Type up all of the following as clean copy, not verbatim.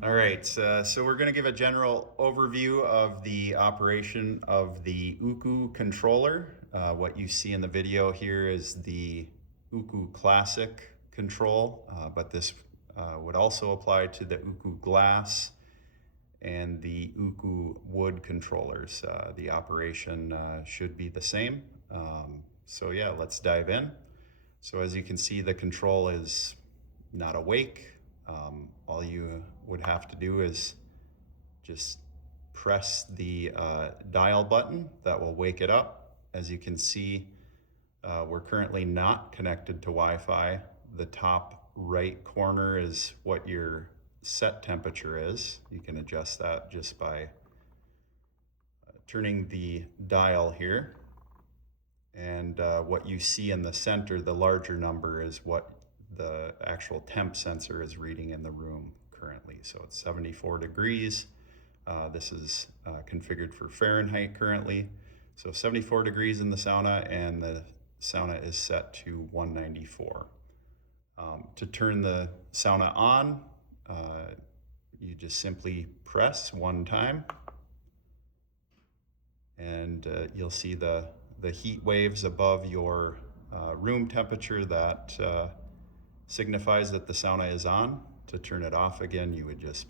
All right, so we're going to give a general overview of the operation of the UKU controller. What you see in the video here is the UKU Classic control, but this would also apply to the UKU Glass and the UKU Wood controllers. The operation should be the same. So yeah, let's dive in. So as you can see, the control is not awake. All you would have to do is just press the dial button that will wake it up. As you can see, we're currently not connected to Wi-Fi. The top right corner is what your set temperature is. You can adjust that just by turning the dial here. And what you see in the center, the larger number, is what the actual temp sensor is reading in the room currently. So it's 74 degrees. This is configured for Fahrenheit currently. So 74 degrees in the sauna, and the sauna is set to 194. To turn the sauna on, you just simply press one time, and you'll see the heat waves above your room temperature. That signifies that the sauna is on. To turn it off again, you would just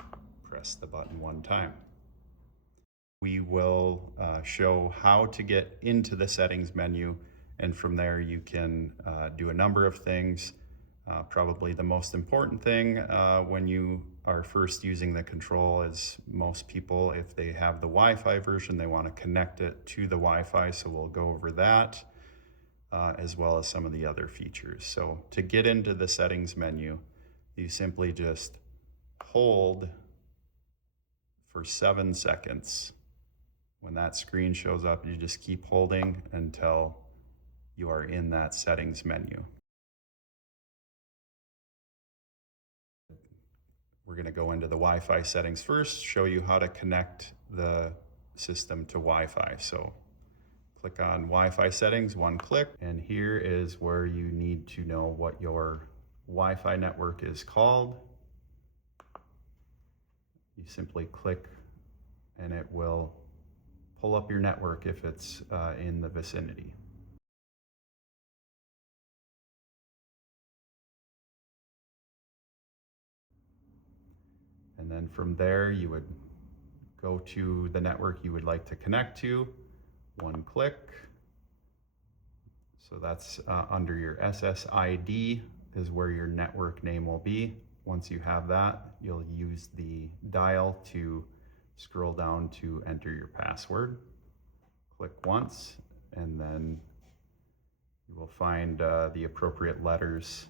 press the button one time. We will show how to get into the settings menu, and from there you can do a number of things. Probably the most important thing when you are first using the control is, most people, if they have the Wi-Fi version, they want to connect it to the Wi-Fi. So we'll go over that as well as some of the other features. So to get into the settings menu, you simply just hold for 7 seconds. When that screen shows up, you just keep holding until you are in that settings menu. We're going to go into the Wi-Fi settings first, show you how to connect the system to Wi-Fi. So click on Wi-Fi settings, one click, and here is where you need to know what your Wi-Fi network is called. You simply click and it will pull up your network if it's in the vicinity. And then from there, you would go to the network you would like to connect to, one click. So that's under your SSID is where your network name will be. Once you have that, you'll use the dial to scroll down to enter your password. Click once, and then you will find the appropriate letters.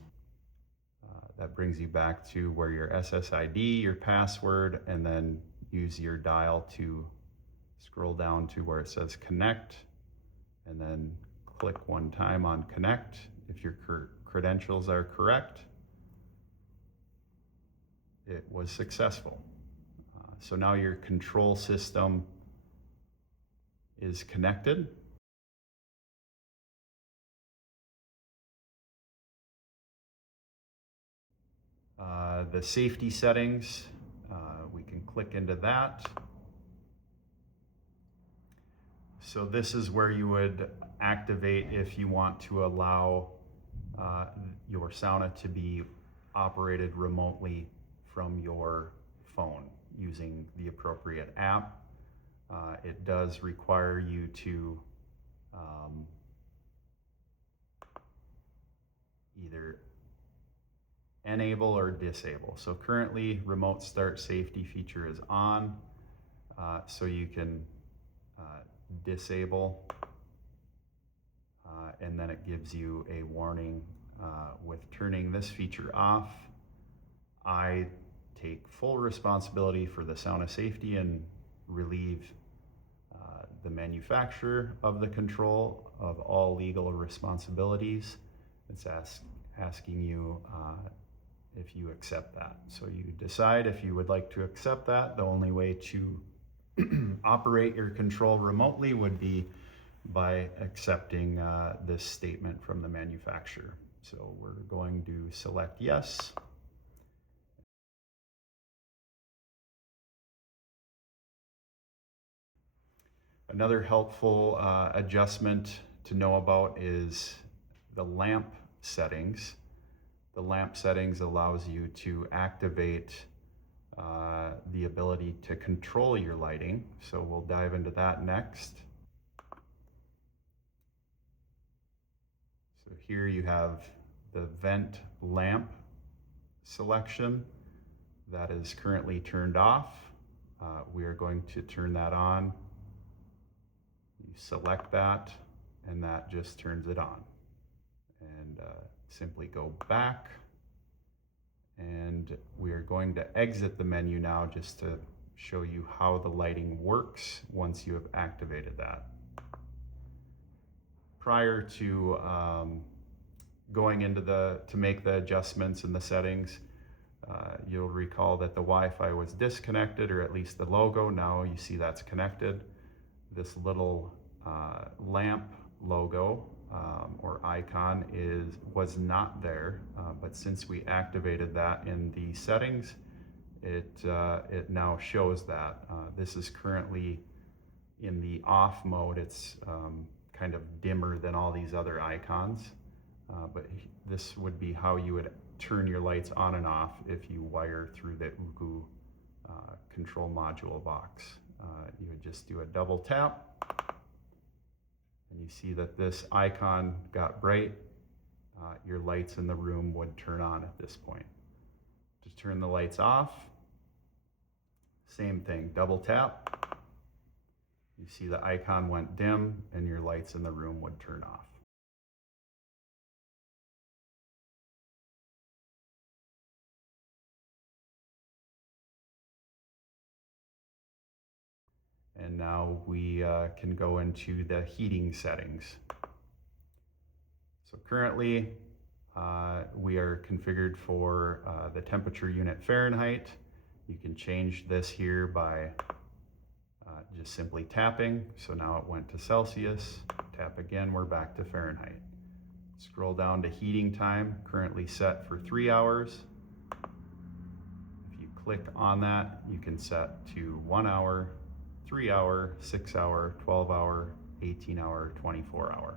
That brings you back to where your SSID, your password, and then use your dial to scroll down to where it says connect, and then click one time on connect. If your credentials are correct, it was successful. So now your control system is connected. The safety settings, we can click into that. So this is where you would activate if you want to allow your sauna to be operated remotely from your phone using the appropriate app. It does require you to either enable or disable. So currently, remote start safety feature is on, so you can disable, and then it gives you a warning with turning this feature off. I take full responsibility for the sauna safety and relieve the manufacturer of the control of all legal responsibilities. It's asking you if you accept that. So you decide if you would like to accept that. The only way to operate your control remotely would be by accepting this statement from the manufacturer. So we're going to select yes. Another helpful adjustment to know about is the lamp settings. The lamp settings allows you to activate the ability to control your lighting. So we'll dive into that next. So here you have the vent lamp selection that is currently turned off. We are going to turn that on. You select that and that just turns it on. And simply go back. And we are going to exit the menu now just to show you how the lighting works once you have activated that. Prior to going into to make the adjustments in the settings, you'll recall that the Wi-Fi was disconnected, or at least the logo. Now you see that's connected. This little lamp logo or icon was not there, but since we activated that in the settings, it now shows that. This is currently in the off mode. It's kind of dimmer than all these other icons, but this would be how you would turn your lights on and off if you wire through the UKU control module box. You would just do a double tap, and you see that this icon got bright. Your lights in the room would turn on at this point. To turn the lights off, same thing, double tap. You see the icon went dim and your lights in the room would turn off. And now we can go into the heating settings. So currently we are configured for the temperature unit Fahrenheit. You can change this here by just simply tapping. So now it went to Celsius. Tap again, we're back to Fahrenheit. Scroll down to heating time, currently set for 3 hours. If you click on that, you can set to 1 hour, 3 hour, 6 hour, 12 hour, 18 hour, 24 hour.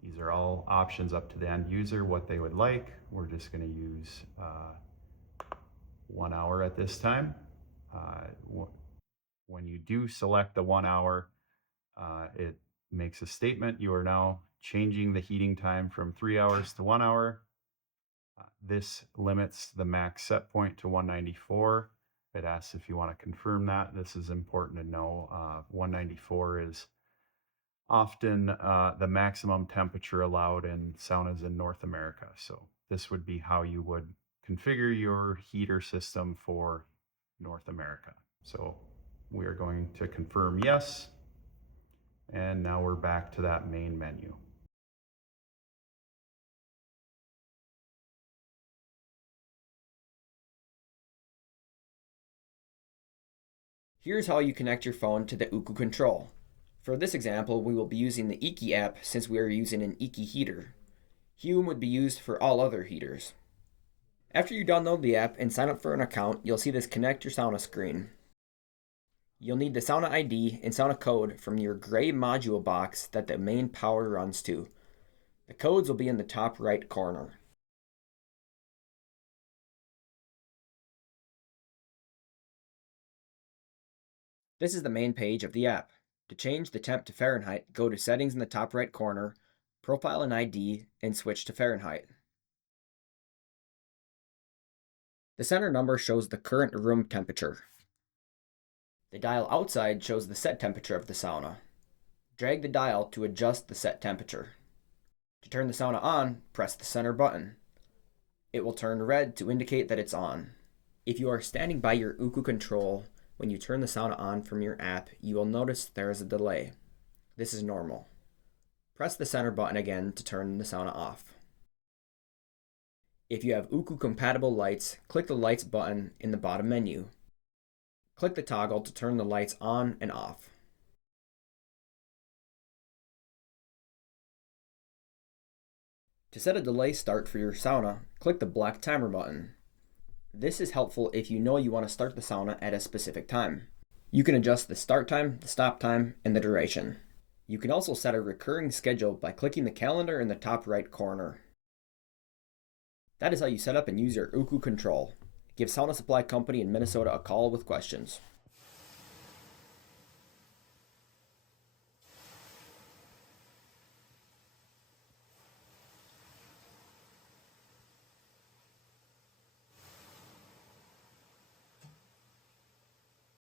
These are all options up to the end user, what they would like. We're just going to use 1 hour at this time. When you do select the 1 hour, it makes a statement. You are now changing the heating time from 3 hours to 1 hour. This limits the max set point to 194. It asks if you want to confirm that. This is important to know. 194 is often the maximum temperature allowed in saunas in North America. So this would be how you would configure your heater system for North America. So we are going to confirm yes. And now we're back to that main menu. Here's how you connect your phone to the UKU control. For this example, we will be using the Iki app since we are using an Iki heater. HUUM would be used for all other heaters. After you download the app and sign up for an account, you'll see this Connect Your Sauna screen. You'll need the sauna ID and sauna code from your gray module box that the main power runs to. The codes will be in the top right corner. This is the main page of the app. To change the temp to Fahrenheit, go to Settings in the top right corner, Profile and ID, and switch to Fahrenheit. The center number shows the current room temperature. The dial outside shows the set temperature of the sauna. Drag the dial to adjust the set temperature. To turn the sauna on, press the center button. It will turn red to indicate that it's on. If you are standing by your UKU control, when you turn the sauna on from your app, you will notice there is a delay. This is normal. Press the center button again to turn the sauna off. If you have UKU compatible lights, click the lights button in the bottom menu. Click the toggle to turn the lights on and off. To set a delay start for your sauna, click the black timer button. This is helpful if you know you want to start the sauna at a specific time. You can adjust the start time, the stop time, and the duration. You can also set a recurring schedule by clicking the calendar in the top right corner. That is how you set up and use your UKU control. Give Sauna Supply Company in Minnesota a call with questions.